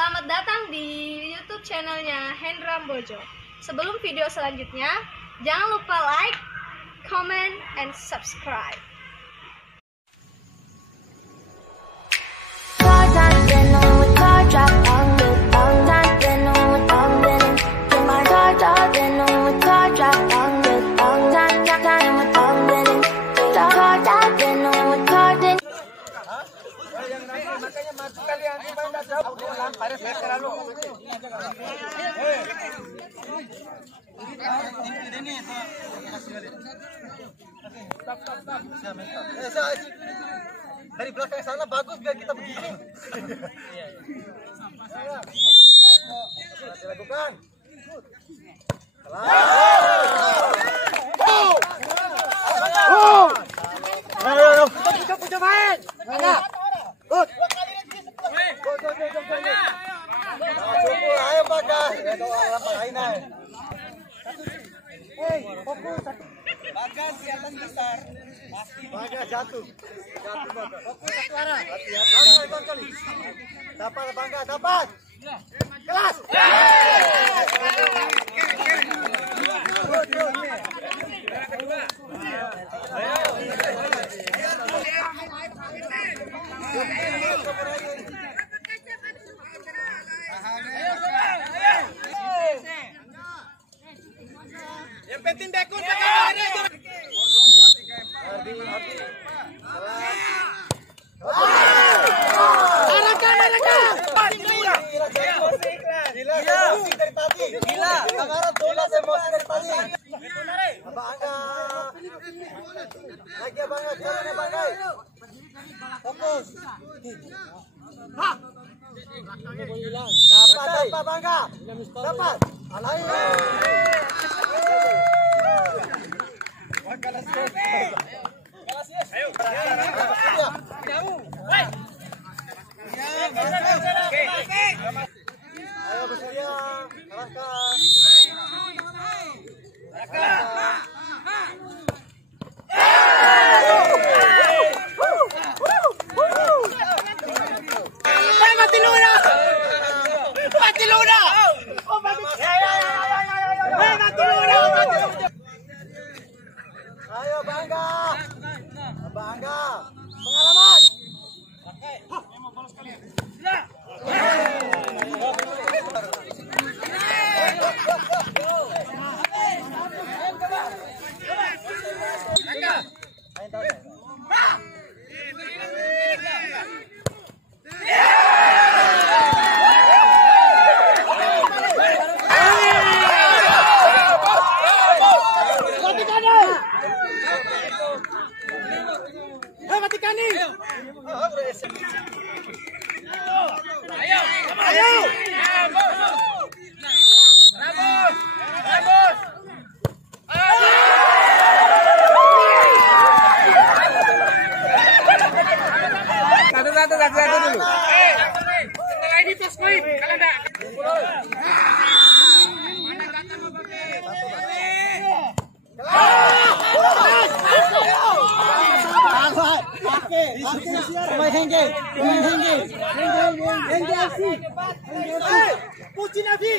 Selamat datang di YouTube channelnya Hendra Bojo. Sebelum video selanjutnya, jangan lupa like, comment, and subscribe. Makanya maju kalian supaya enggak jauh. Lampar meter lalu. Ini stop. Dari belakang sana bagus biar kita begini. Lakukan. Ayo, kita punya main. Ayo Bagas. Fokus. Bagas kelihatan besar. Pasti Bagas jatuh. Bagas. Fokus satu arah. Hati-hati kali. Dapat Bagas, dapat. Kelas. Yang penting dekun Gila, sekarang tulas emosi dari tadi. Bangga. Lagi bangga, jalannya bangga. Fokus. Dapat bangga. Dapat. Alai. Ayo. Ayo bersedia, arahkan. Mati Luna. Ayo bangga. Bangga. Pengalaman. Memang bolos kalian. Satu dulu. Setelah ini plus poin. Kalau enggak. Pucci Navi.